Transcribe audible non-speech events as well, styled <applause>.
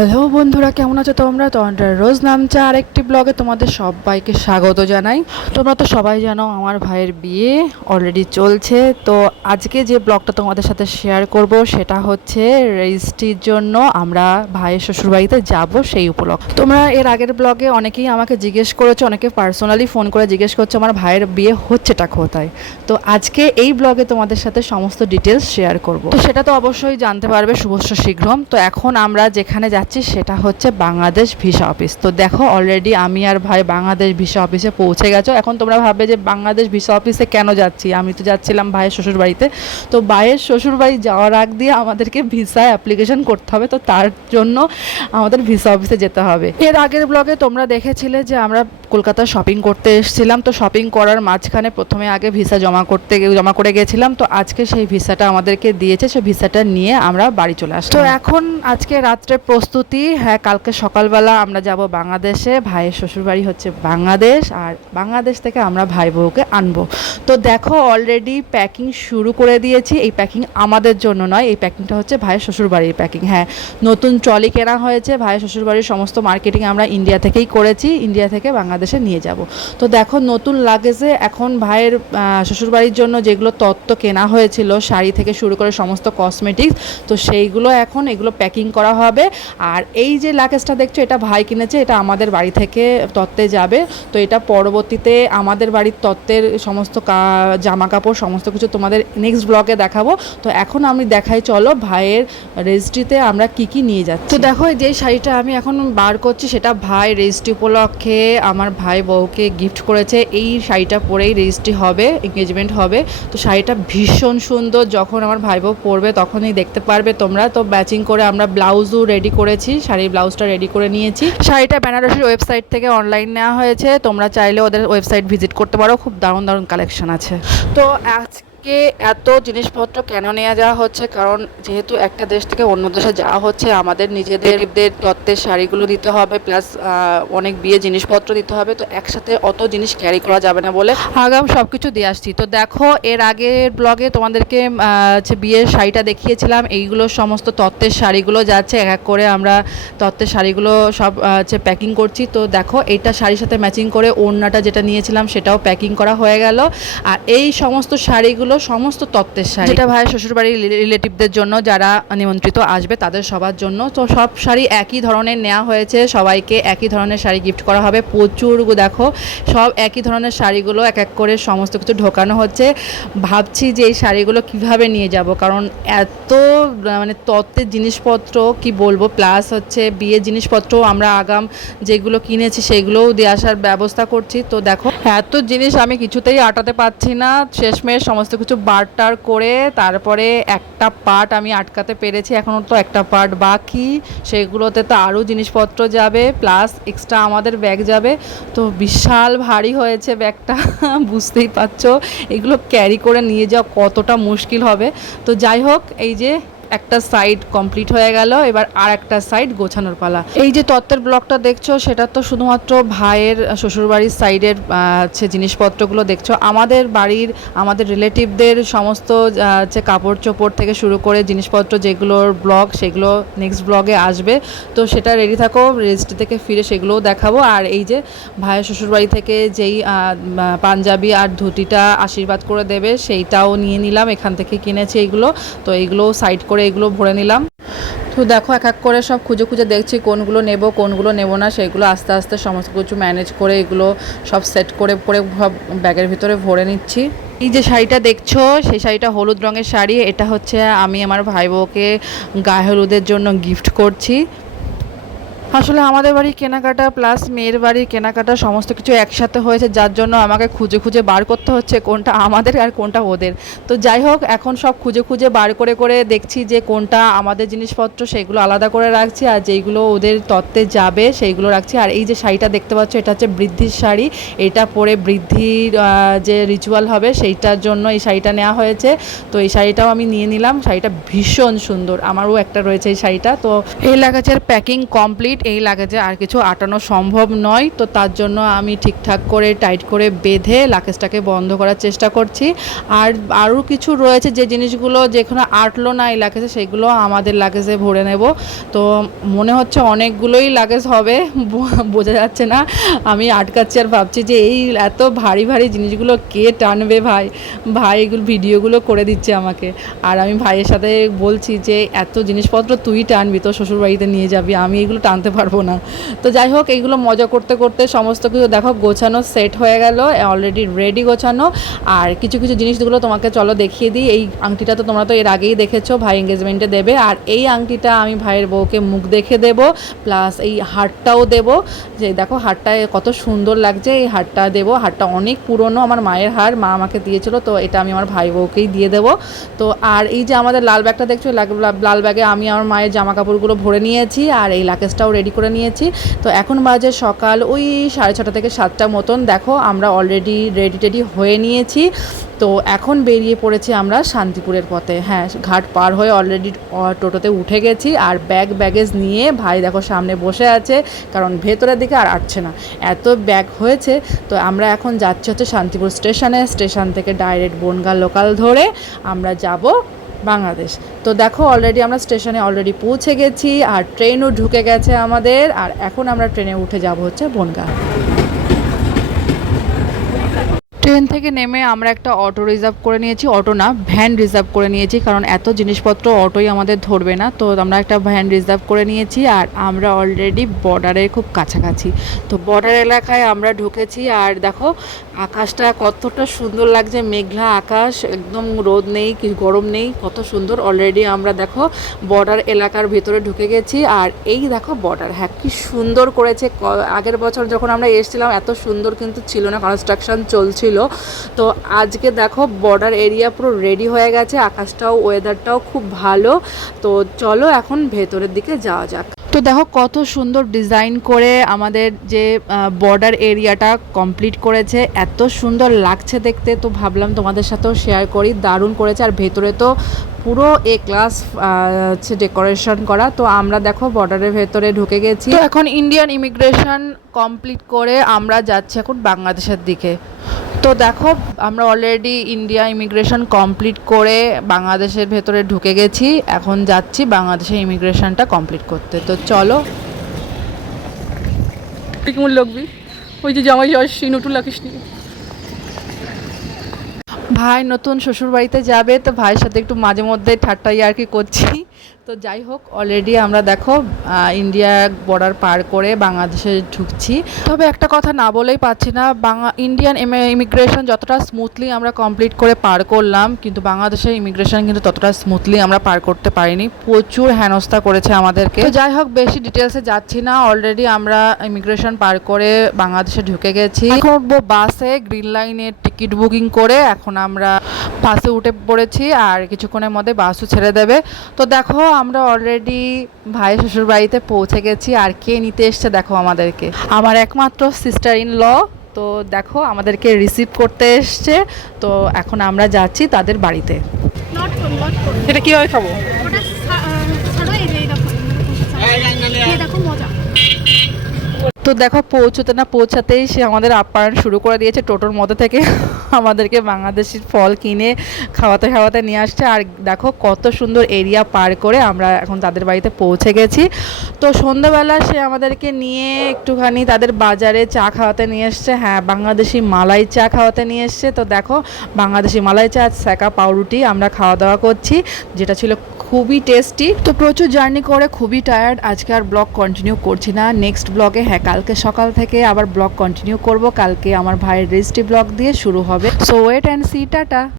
Hello বন্ধুরা, কেমন আছো তোমরা? তো আমরা রোজ নামছে আরেকটি ব্লগে তোমাদের সবাইকে স্বাগত জানাই। তোমরা তো সবাই জানো আমার ভাইয়ের বিয়ে অলরেডি চলছে। তো আজকে যে ব্লগটা তোমাদের সাথে শেয়ার করব সেটা হচ্ছে রেজিস্ট্রির জন্য আমরা ভাইয়ের শ্বশুরবাড়িতে যাব সেই উপলক্ষ। তোমরা এর আগের ব্লগে অনেকেই আমাকে জিজ্ঞেস করেছ, অনেকে পার্সোনালি ফোন করে জিজ্ঞেস করছ আমার ভাইয়ের বিয়ে হচ্ছেটা কোথায়। তো আজকে এই ব্লগে তোমাদের সাথে সমস্ত ডিটেলস শেয়ার করব। তো সেটা তো অবশ্যই জানতে পারবে শুভস্য শীঘ্রম। তো এখন আমরা যেখানে যাচ্ছি সেটা হচ্ছে বাংলাদেশ ভিসা অফিস তো দেখো অলরেডি আমি আর ভাই বাংলাদেশ ভিসা অফিসে পৌঁছে গেছো। এখন তোমরা ভাবে যে বাংলাদেশ ভিসা অফিসে কেন যাচ্ছি? আমি তো যাচ্ছিলাম ভাইয়ের শ্বশুর বাড়িতে তো ভাইয়ের শ্বশুর বাড়ি যাওয়ার আগ দিয়ে আমাদেরকে ভিসা অ্যাপ্লিকেশন করতে হবে। তো তার জন্য আমাদের ভিসা অফিসে যেতে হবে। এর আগের ব্লগে তোমরা দেখেছিলে যে আমরা কলকাতা শপিং করতে এসেছিলাম। তো শপিং করার মাঝখানে প্রথমে আগে ভিসা জমা করতে জমা করে গেছিলাম। তো আজকে সেই ভিসাটা আমাদেরকে দিয়েছে। সেই ভিসাটা নিয়ে আমরা বাড়ি চলে আসি তো এখন আজকে রাত্রে প্রস্তুতি হ্যাঁ কালকে সকালবেলা আমরা যাব বাংলাদেশে। ভাইয়ের শ্বশুরবাড়ি হচ্ছে বাংলাদেশ আর বাংলাদেশ থেকে আমরা ভাই বউকে আনব। তো দেখো অলরেডি প্যাকিং শুরু করে দিয়েছি। এই প্যাকিং আমাদের জন্য নয়, এই প্যাকিংটা হচ্ছে ভাইয়ের শ্বশুরবাড়ির প্যাকিং হ্যাঁ নতুন ট্রলি কেনা হয়েছে। ভাইয়ের শ্বশুরবাড়ির সমস্ত মার্কেটিং আমরা ইন্ডিয়া থেকেই করেছি। ইন্ডিয়া থেকে বাংলাদেশে নিয়ে যাব। তো দেখো, নতুন লাগেজে এখন ভাইয়ের শ্বশুরবাড়ির জন্য যেগুলো তত্ত্ব কেনা হয়েছিল, শাড়ি থেকে শুরু করে সমস্ত কসমেটিক্স তো সেইগুলো এখন এগুলো প্যাকিং করা হবে। আর এই যে লাগেজটা দেখছ, এটা ভাই কিনেছে, এটা আমাদের বাড়ি থেকে তত্ত্বে যাবে। তো এটা পরবর্তীতে আমাদের বাড়ির তত্ত্বের সমস্ত জামা কাপড় সমস্ত কিছু তোমাদের নেক্সট ব্লগে দেখাবো। তো এখন আমি দেখাই, চলো ভাইয়ের রেজিস্ট্রিতে আমরা কি কি নিয়ে যাচ্ছি। তো দেখো যে শাড়িটা আমি এখন বার করছি, সেটা ভাই রেজিস্ট্রি উপলক্ষে আমার ভাই বউকে গিফট করেছে। এই শাড়িটা পরেই রেজিস্ট্রি হবে এঙ্গেজমেন্ট হবে। তো শাড়িটা ভীষণ সুন্দর, যখন আমার ভাই বউ পরবে তখনই দেখতে পারবে তোমরা। তো ম্যাচিং করে আমরা ব্লাউজও রেডি করেছি, শাড়ির ব্লাউজটা রেডি করে নিয়েছি। শাড়িটা বেনারসির ওয়েবসাইট থেকে অনলাইন নেওয়া হয়েছে, তোমরা চাইলে ওদের ওয়েবসাইট ভিজিট করতে পারো, খুব দারুণ দারুণ কালেকশন আছে। তো আজকে এত জিনিসপত্র কেন নেওয়া যাওয়া হচ্ছে? কারণ যেহেতু একটা দেশ থেকে অন্য দেশে যাওয়া হচ্ছে, আমাদের নিজেদের তত্ত্বের শাড়িগুলো দিতে হবে, প্লাস অনেক বিয়ে জিনিসপত্র দিতে হবে, তো একসাথে অত জিনিস ক্যারি করা যাবে না বলে আগাম সব কিছু দিয়ে আসছি। তো দেখো, এর আগের ব্লগে তোমাদেরকে হচ্ছে বিয়ের শাড়িটা দেখিয়েছিলাম। এইগুলো সমস্ত তত্ত্বের শাড়িগুলো যাচ্ছে, এক এক করে আমরা তত্ত্বের শাড়িগুলো সব হচ্ছে প্যাকিং করছি। তো দেখো, এইটা শাড়ির সাথে ম্যাচিং করে ওড়নাটা যেটা নিয়েছিলাম, সেটাও প্যাকিং করা হয়ে গেল। আর এই সমস্ত শাড়িগুলো সমস্ত তত্ত্বের শাড়ি। যেটা ভাইয়ের শ্বশুরবাড়ির রিলেটিভদের জন্য যারা নিমন্ত্রিত আসবে, তাদের সবার জন্য। তো সব শাড়ি একই ধরনের নেওয়া হয়েছে। সবাইকে একই ধরনের শাড়ি গিফট করা হবে। প্রচুর দেখো, সব একই ধরনের শাড়িগুলো এক এক করে সমস্ত কিছু ঢোকানো হচ্ছে। ভাবছি যে এই শাড়িগুলো কীভাবে নিয়ে যাব? কারণ এত মানে তত্ত্বের জিনিসপত্র, কি বলব? প্লাস হচ্ছে বিয়ের জিনিসপত্র, আমরা আগাম যেগুলো কিনেছি সেগুলোও দিয়ে আসার ব্যবস্থা করছি। তো দেখো, এত জিনিস আমি কিছুতেই আটাতে পারছি না। শেষমেশ সমস্ত কিছু বারটার করে তারপরে একটা পার্ট আমি আটকাতে পেরেছি এখনও তো একটা পার্ট বাকি। সেগুলোতে তো আরও জিনিসপত্র যাবে প্লাস এক্সট্রা আমাদের ব্যাগ যাবে। তো বিশাল ভারী হয়েছে ব্যাগটা, <laughs> বুঝতেই পারছ। এগুলো ক্যারি করে নিয়ে যাওয়া কতটা মুশকিল হবে। তো যাই হোক, এই যে একটা সাইড কমপ্লিট হয়ে গেল, এবার আর একটা সাইড গোছানোর পালা। এই যে তত্ত্বের ব্লকটা দেখছ, সেটা তো শুধুমাত্র ভাইয়ের শ্বশুরবাড়ির সাইডের হচ্ছে জিনিসপত্রগুলো দেখছ। আমাদের বাড়ির, আমাদের রিলেটিভদের সমস্ত হচ্ছে কাপড় চোপড় থেকে শুরু করে জিনিসপত্র যেগুলোর ব্লগ, সেগুলো নেক্সট ব্লগে আসবে। তো সেটা রেডি থাকো রেজিস্ট্রি থেকে ফিরে সেগুলোও দেখাবো। আর এই যে ভাইয়ের শ্বশুরবাড়ি থেকে যেই পাঞ্জাবি আর ধুতিটা আশীর্বাদ করে দেবে, সেইটাও নিয়ে নিলাম। এখান থেকে কিনেছি এইগুলো তো এইগুলোও সাইড করে এগুলো ভরে নিলাম। তো দেখো এক এক করে সব খুঁজে খুঁজে দেখছি কোনগুলো নেব কোনগুলো নেব না। সেগুলো আস্তে আস্তে সমস্ত কিছু ম্যানেজ করে এগুলো সব সেট করে পরে সব ব্যাগের ভিতরে ভরে নিচ্ছি। এই যে শাড়িটা দেখছ, সেই শাড়িটা হলুদ রঙের শাড়ি। এটা হচ্ছে আমি আমার ভাই বউকে গায়ে হলুদের জন্য গিফট করছি। আসলে আমাদের বাড়ির কেনাকাটা প্লাস মেয়ের বাড়ির কেনাকাটা সমস্ত কিছু একসাথে হয়েছে, যার জন্য আমাকে খুঁজে খুঁজে বার করতে হচ্ছে কোনটা আমাদের আর কোনটা ওদের। তো যাই হোক, এখন সব খুঁজে খুঁজে বার করে করে দেখছি যে কোনটা আমাদের জিনিসপত্র সেগুলো আলাদা করে রাখছি আর যেইগুলো ওদের তত্ত্বে যাবে সেইগুলো রাখছি। আর এই যে শাড়িটা দেখতে পাচ্ছ, এটা হচ্ছে বৃদ্ধির শাড়ি। এটা পরে বৃদ্ধির যে রিচুয়াল হবে সেইটার জন্য এই শাড়িটা নেওয়া হয়েছে। তো এই শাড়িটাও আমি নিয়ে নিলাম। শাড়িটা ভীষণ সুন্দর। আমারও একটা রয়েছে এই শাড়িটা। তো এই লাগাচের প্যাকিং কমপ্লিট এই লাগেজে আর কিছু আটানো সম্ভব নয়। তো তার জন্য আমি ঠিকঠাক করে, টাইট করে বেঁধে লাগেজটাকে বন্ধ করার চেষ্টা করছি। আর আরও কিছু রয়েছে যে জিনিসগুলো যেখানে আটলো না এই লাগেজে সেগুলো আমাদের লাগেজে ভরে নেব। তো মনে হচ্ছে অনেকগুলোই লাগেজ হবে বোঝা যাচ্ছে না। আমি আটকাচ্ছি আর ভাবছি যে এই এত ভারী ভারী জিনিসগুলো কে টানবে ভাই? ভাই এগুলো ভিডিওগুলো করে দিচ্ছে আমাকে। আর আমি ভাইয়ের সাথে বলছি যে, এত জিনিসপত্র তুই টানবি তো শ্বশুরবাড়িতে নিয়ে যাবি, আমি এগুলো টানতে পারব না। তো যাই হোক, এইগুলো মজা করতে করতে সমস্ত কিছু দেখো, গোছানো সেট হয়ে গেল অলরেডি রেডি গোছানো। আর কিছু কিছু জিনিসগুলো তোমাকে চলো দেখিয়ে দিই। এই আংটিটা তো তোমরা তো এর আগেই দেখেছ, ভাই এঙ্গেজমেন্টে দেবে। আর এই আংটিটা আমি ভাইয়ের বউকে মুখ দেখে দেব প্লাস এই হারটাও দেব। যে দেখো হারটায় কত সুন্দর লাগছে, এই হারটা দেবো। হারটা অনেক পুরনো, আমার মায়ের হার, মা আমাকে দিয়েছিল, তো এটা আমি আমার ভাই বউকেই দিয়ে দেবো। তো আর এই যে আমাদের লাল ব্যাগটা দেখছ, লাল ব্যাগে আমি আমার মায়ের জামা কাপড়গুলো ভরে নিয়েছি, আর এই লাকেজটাও রেডি করে নিয়েছি। তো এখন বাজে সকাল ওই সাড়ে ছটা থেকে সাতটা মতন। দেখো, আমরা অলরেডি রেডি টেডি হয়ে নিয়েছি। তো এখন বেরিয়ে পড়েছি আমরা শান্তিপুরের পথে। হ্যাঁ ঘাট পার হয়ে অলরেডি টোটোতে উঠে গেছি আর ব্যাগ ব্যাগেজ নিয়ে ভাই দেখো সামনে বসে আছে, কারণ ভেতরের দিকে আর আটছে না। এত ব্যাগ হয়েছে, তো আমরা এখন যাচ্ছি হচ্ছে শান্তিপুর স্টেশনে। স্টেশন থেকে ডাইরেক্ট বনগা লোকাল ধরে আমরা যাব বাংলাদেশ। তো দেখো অলরেডি আমরা স্টেশনে অলরেডি পৌঁছে গেছি, আর ট্রেনও ঢুকে গেছে আমাদের, আর এখন আমরা ট্রেনে উঠে যাব হচ্ছে বনগা। ট্রেন থেকে নেমে আমরা একটা অটো রিজার্ভ করে নিয়েছি। অটো না, ভ্যান রিজার্ভ করে নিয়েছি, কারণ এত জিনিসপত্র অটোই আমাদের ধরবে না। তো আমরা একটা ভ্যান রিজার্ভ করে নিয়েছি আর আমরা অলরেডি বর্ডারের খুব কাছাকাছি। তো বর্ডার এলাকায় আমরা ঢুকেছি আর দেখো, আকাশটা কতটা সুন্দর লাগছে, মেঘলা আকাশ, একদম রোদ নেই, কি গরম নেই, কত সুন্দর। অলরেডি আমরা দেখো বর্ডার এলাকার ভেতরে ঢুকে গেছি আর এই দেখো বর্ডার হ্যাঁ কি সুন্দর করেছে। আগের বছর যখন আমরা এসেছিলাম, এত সুন্দর কিন্তু ছিল না কনস্ট্রাকশন চলছিল। তো আজকে দেখো বর্ডার এরিয়া পুরো রেডি হয়ে গেছে, আকাশটাও ওয়েদারটাও খুব ভালো। তো চলো এখন ভেতরের দিকে যাওয়া যাক। তো দেখো কত সুন্দর ডিজাইন করে আমাদের যে বর্ডার এরিয়াটা কমপ্লিট করেছে। এত সুন্দর লাগছে দেখতে। তো ভাবলাম তোমাদের সাথেও শেয়ার করি। দারুণ করেছে। আর ভেতরে তো পুরো এ ক্লাস হচ্ছে ডেকোরেশন করা। তো আমরা দেখো বর্ডারের ভেতরে ঢুকে গেছি। এখন ইন্ডিয়ান ইমিগ্রেশন কমপ্লিট করে আমরা যাচ্ছি এখন বাংলাদেশের দিকে। তো দেখো আমরা অলরেডি ইন্ডিয়া ইমিগ্রেশন কমপ্লিট করে বাংলাদেশের ভেতরে ঢুকে গেছি। এখন যাচ্ছি বাংলাদেশের ইমিগ্রেশনটা কমপ্লিট করতে। তো চলো। কেমন লাগবি? ওই যে জামাই আসছি নতুন লাগিস ভাই নতুন শ্বশুর বাড়িতে যাবে তো ভাইয়ের সাথে একটু মাঝে মধ্যে ঠাট্টা আর কি করছি। তো যাই হোক অলরেডি আমরা দেখো ইন্ডিয়া বর্ডার পার করে বাংলাদেশে ঢুকছি। তবে একটা কথা না বলেই পাচ্ছি না, বাংলা ইন্ডিয়ান ইমিগ্রেশন যতটা স্মুথলি আমরা কমপ্লিট করে পার করলাম, কিন্তু বাংলাদেশের ইমিগ্রেশন কিন্তু ততটা স্মুথলি আমরা পার করতে পারিনি। প্রচুর হেনস্থা করেছে আমাদেরকে। যাই হোক, বেশি ডিটেলসে যাচ্ছি না অলরেডি আমরা ইমিগ্রেশন পার করে বাংলাদেশে ঢুকে গেছি। বাসে গ্রিন লাইনের টিকিট বুকিং করে এখন আমরা বাসে উঠে পড়েছি আর কিছুক্ষণের মধ্যে বাসও ছেড়ে দেবে। তো দেখো আমরা অলরেডি ভাই শ্বশুর বাড়িতে পৌঁছে গেছি আর কে নিতে এসছে দেখো আমাদেরকে। আমার একমাত্র সিস্টার ইন ল তো দেখো আমাদেরকে রিসিভ করতে এসছে। তো এখন আমরা যাচ্ছি তাদের বাড়িতে। এটা কীভাবে খাব? দেখো মজা। তো দেখো পৌঁছতে না পৌঁছাতেই সে আমাদের আপ্যায়ন শুরু করে দিয়েছে টোটোর মধ্যে থেকে। আমাদেরকে বাংলাদেশি ফল কিনে খাওয়াতে খাওয়াতে নিয়ে আসছে। আর দেখো কত সুন্দর এরিয়া পার করে আমরা এখন তাদের বাড়িতে পৌঁছে গেছি। তো সন্ধ্যাবেলা সে আমাদেরকে নিয়ে একটুখানি তাদের বাজারে চা খাওয়াতে নিয়ে এসছে। হ্যাঁ বাংলাদেশি মালাই চা খাওয়াতে নিয়ে এসছে। তো দেখো বাংলাদেশি মালাই চা আর স্যাকা পাউরুটি আমরা খাওয়া দাওয়া করছি, যেটা ছিল খুবই টেস্টি তো প্রচুর জার্নি করে, খুবই টায়ার্ড আজকে আর ব্লগ কন্টিনিউ করছি না। নেক্সট ব্লগে হ্যাঁ কালকে সকাল থেকে আবার ব্লগ কন্টিনিউ করব। কালকে আমার ভাইয়ের রেজিস্ট্রি ব্লগ দিয়ে শুরু হবে। So wait and see tata.